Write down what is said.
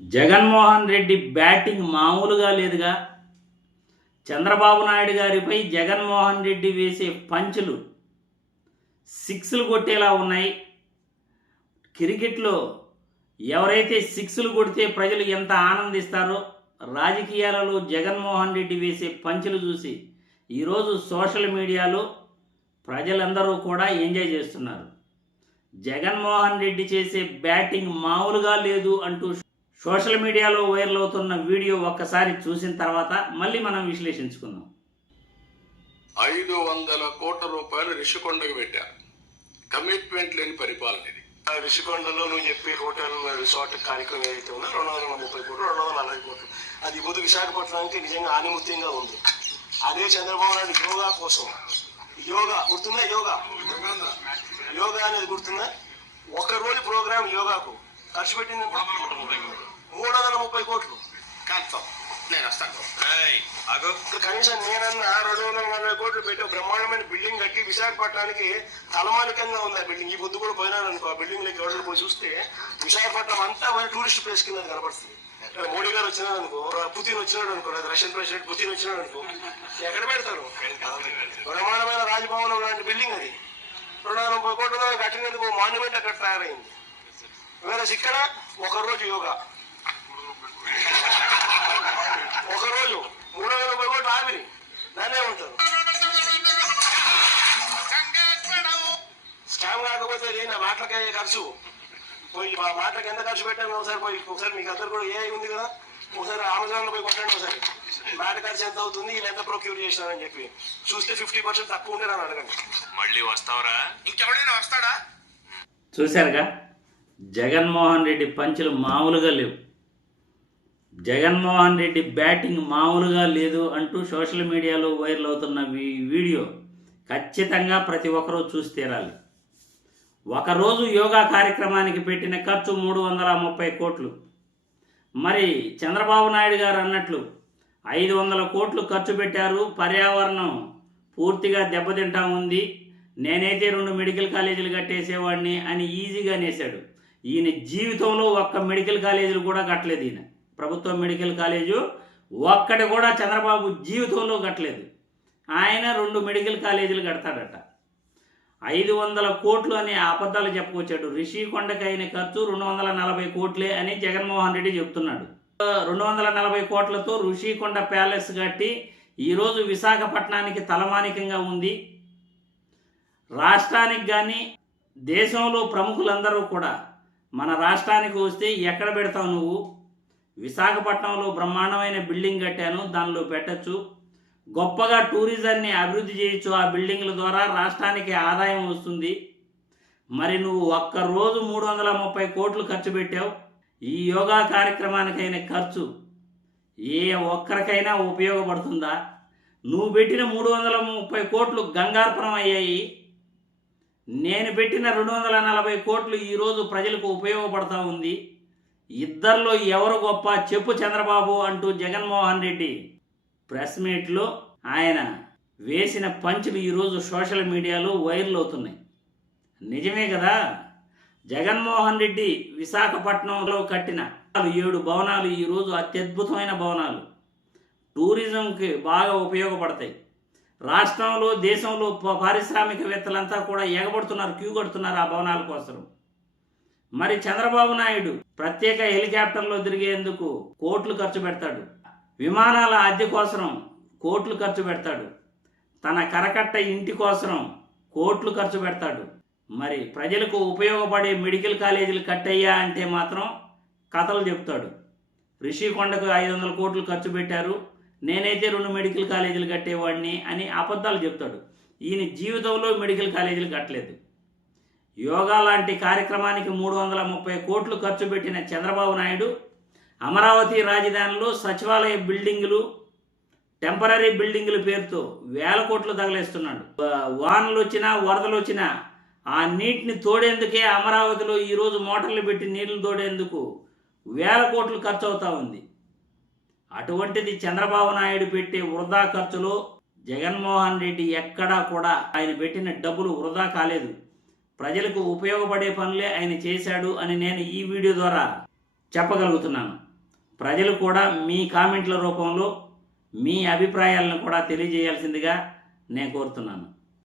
Jaganmohan Reddy batting మామూలుగా లేదుగా. చంద్రబాబు నాయుడు గారిపై జగన్మోహన్ రెడ్డి వేసే పంచులు సిక్స్లు కొట్టేలా ఉన్నాయి. క్రికెట్లో ఎవరైతే సిక్స్లు కొడితే ప్రజలు ఎంత ఆనందిస్తారో రాజకీయాలలో జగన్మోహన్ రెడ్డి వేసే పంచులు చూసి ఈరోజు సోషల్ మీడియాలో ప్రజలందరూ కూడా ఎంజాయ్ చేస్తున్నారు. జగన్మోహన్ రెడ్డి చేసే బ్యాటింగ్ మామూలుగా లేదు అంటూ సోషల్ మీడియాలో వైరల్ అవుతున్న వీడియో ఒక్కసారి చూసిన తర్వాత మళ్ళీ మనం విశ్లేషించుకుందాం. ఐదు వందల కోట్ల రూపాయలు రిషికొండకు పెట్టారు కమిట్మెంట్ లేని పరిపాలన ఇది. ఆ రిషికొండలో నువ్వు చెప్పే హోటల్ రిసార్ట్ కార్యక్రమం ఏదైతే ఉందో రెండు వందల ముప్పై కోట్లు రెండు వందల నలభై కోట్లు. అది ముందు విశాఖపట్నానికి నిజంగా ఆనిముత్యంగా ఉంది. అదే చంద్రబాబు నాయుడు యోగా కోసం. యోగా గుర్తుందా యోగా? యోగా అనేది గుర్తుందా? ఒక రోజు ప్రోగ్రామ్ యోగాకు. ఖర్చు పెట్టింది మూడు వందల ముప్పై కోట్లు. కన్ఫర్మ్ నేను వస్తాను. ఇప్పుడు కనీసం నేనన్నా రెండు వందల నలభై కోట్లు పెట్టి బ్రహ్మాండమైన బిల్డింగ్ కట్టి విశాఖపట్నానికి తలమానికంగా ఉంది ఆ బిల్డింగ్. ఈ పొద్దు కూడా పోయినాను అనుకో ఆ బిల్డింగ్లోకి ఎవరు పోయి చూస్తే విశాఖపట్నం అంతా మరి టూరిస్ట్ ప్లేస్ కింద కనపడుతుంది. ఇక్కడ మోడీ గారు వచ్చినాడు అనుకో పుతిన్ వచ్చినాడు అనుకో రష్యన్ ప్రెసిడెంట్ పుతిన్ వచ్చినాడు అనుకో ఎక్కడ పెడతారు? బ్రహ్మాండమైన రాజభవనం లాంటి బిల్డింగ్ అది. రెండు వందల ముప్పై కోట్ల కట్టినందుకు మాన్యుమెంట్ అక్కడ తయారైంది. వేరే ఇక్కడ ఒక రోజు యోగా. ఒక రోజు మూడు వందల ముప్పై కోట్లు ఆవిరి దాన్నే ఉంటారు స్కామ్ కాకపోతే నా మాటలకే ఖర్చు. పోయి మా మాటలకు ఎంత ఖర్చు పెట్టాను ఒకసారి పోయి ఒకసారి మీకు అందరు కూడా ఏ ఉంది కదా ఒకసారి అమెజాన్లో పోయి కొట్టండి ఒకసారి. మాట ఖర్చు ఎంత అవుతుంది వీళ్ళు ఎంత ప్రొక్యూర్ చేసినారని చెప్పి. చూస్తే ఫిఫ్టీ పర్సెంట్ తక్కువ ఉండే అని అడగండి. మళ్ళీ వస్తావరా? ఇంకెవడైనా వస్తాడా? చూశారుగా? జగన్మోహన్ రెడ్డి పంచులు మామూలుగా లేవు. జగన్మోహన్ రెడ్డి బ్యాటింగ్ మామూలుగా లేదు అంటూ సోషల్ మీడియాలో వైరల్ అవుతున్న ఈ వీడియో ఖచ్చితంగా ప్రతి ఒక్కరూ చూసి తీరాలి. ఒకరోజు యోగా కార్యక్రమానికి పెట్టిన ఖర్చు మూడు వందల ముప్పై కోట్లు. మరి చంద్రబాబు నాయుడు గారు అన్నట్లు ఐదు వందల కోట్లు ఖర్చు పెట్టారు పర్యావరణం పూర్తిగా దెబ్బతింటా ఉంది నేనైతే రెండు మెడికల్ కాలేజీలు కట్టేసేవాడిని అని ఈజీగా నేసాడు ఈయన జీవితంలో ఒక్క మెడికల్ కాలేజీలు కూడా కట్టలేదు ఈయన. ప్రభుత్వ మెడికల్ కాలేజు ఒక్కటి కూడా చంద్రబాబు జీవితంలో కట్టలేదు. ఆయన రెండు మెడికల్ కాలేజీలు కడతాడట. ఐదు వందల కోట్లు అని అబద్ధాలు చెప్పుకొచ్చాడు. రిషికొండకి అయిన ఖర్చు రెండు వందల నలభై కోట్లే అని జగన్మోహన్ రెడ్డి చెప్తున్నాడు. రెండు వందల నలభై కోట్లతో ఋషికొండ ప్యాలెస్ కట్టి ఈరోజు విశాఖపట్నానికి తలమానికంగా ఉంది. రాష్ట్రానికి కానీ దేశంలో ప్రముఖులందరూ కూడా మన రాష్ట్రానికి వస్తే ఎక్కడ పెడతావు నువ్వు? విశాఖపట్నంలో బ్రహ్మాండమైన బిల్డింగ్ కట్టాను. దానిలో పెట్టచ్చు. గొప్పగా టూరిజాన్ని అభివృద్ధి చేయొచ్చు ఆ బిల్డింగ్ల ద్వారా రాష్ట్రానికి ఆదాయం వస్తుంది. మరి నువ్వు ఒక్క రోజు మూడు వందల ముప్పై కోట్లు ఖర్చు పెట్టావు. ఈ యోగా కార్యక్రమానికైన ఖర్చు ఏ ఒక్కరికైనా ఉపయోగపడుతుందా? నువ్వు పెట్టిన మూడు వందల ముప్పై కోట్లు గంగార్పణం అయ్యాయి. నేను పెట్టిన రెండు వందల నలభై కోట్లు ఈరోజు ప్రజలకు ఉపయోగపడతా ఉంది. ఇద్దరిలో ఎవరు గొప్ప చెప్పు చంద్రబాబు అంటూ జగన్మోహన్ రెడ్డి ప్రెస్ మీట్లో ఆయన వేసిన పంచులు ఈరోజు సోషల్ మీడియాలో వైరల్ అవుతున్నాయి. నిజమే కదా? జగన్మోహన్ రెడ్డి విశాఖపట్నంలో కట్టిన ఏడు భవనాలు ఈరోజు అత్యద్భుతమైన భవనాలు. టూరిజంకి బాగా ఉపయోగపడతాయి. రాష్ట్రంలో దేశంలో పారిశ్రామికవేత్తలంతా కూడా ఎగబడుతున్నారు క్యూ కడుతున్నారు ఆ భవనాల కోసం మరి చంద్రబాబు నాయుడు ప్రత్యేక హెలికాప్టర్లో తిరిగేందుకు కోట్లు ఖర్చు పెడతాడు. విమానాల అద్దె కోసం కోట్లు ఖర్చు పెడతాడు. తన కరకట్ట ఇంటి కోసం కోట్లు ఖర్చు పెడతాడు. మరి ప్రజలకు ఉపయోగపడే మెడికల్ కాలేజీలు కట్టయ్యా అంటే మాత్రం కథలు చెప్తాడు. రిషికొండకు ఐదు వందల కోట్లు ఖర్చు పెట్టారు. నేనైతే రెండు మెడికల్ కాలేజీలు కట్టేవాడిని అని అబద్ధాలు చెప్తాడు. ఈయన జీవితంలో మెడికల్ కాలేజీలు కట్టలేదు. యోగా లాంటి కార్యక్రమానికి మూడు వందల ముప్పై కోట్లు ఖర్చు పెట్టిన చంద్రబాబు నాయుడు అమరావతి రాజధానిలో సచివాలయ బిల్డింగులు టెంపరీ బిల్డింగుల పేరుతో వేల కోట్లు తగలేస్తున్నాడు. వానలు వచ్చినా వరదలు వచ్చినా ఆ నీటిని తోడేందుకే అమరావతిలో ఈరోజు మోటార్లు పెట్టి నీళ్ళు తోడేందుకు వేల కోట్లు ఖర్చు అవుతా ఉంది. అటువంటిది చంద్రబాబు నాయుడు పెట్టే వృధా ఖర్చులో జగన్మోహన్ రెడ్డి ఎక్కడా కూడా ఆయన పెట్టిన డబ్బులు వృధా కాలేదు. ప్రజలకు ఉపయోగపడే పనులే ఆయన చేశాడు అని నేను ఈ వీడియో ద్వారా చెప్పగలుగుతున్నాను. ప్రజలు కూడా మీ కామెంట్ల రూపంలో మీ అభిప్రాయాలను కూడా తెలియజేయాల్సిందిగా నేను కోరుతున్నాను.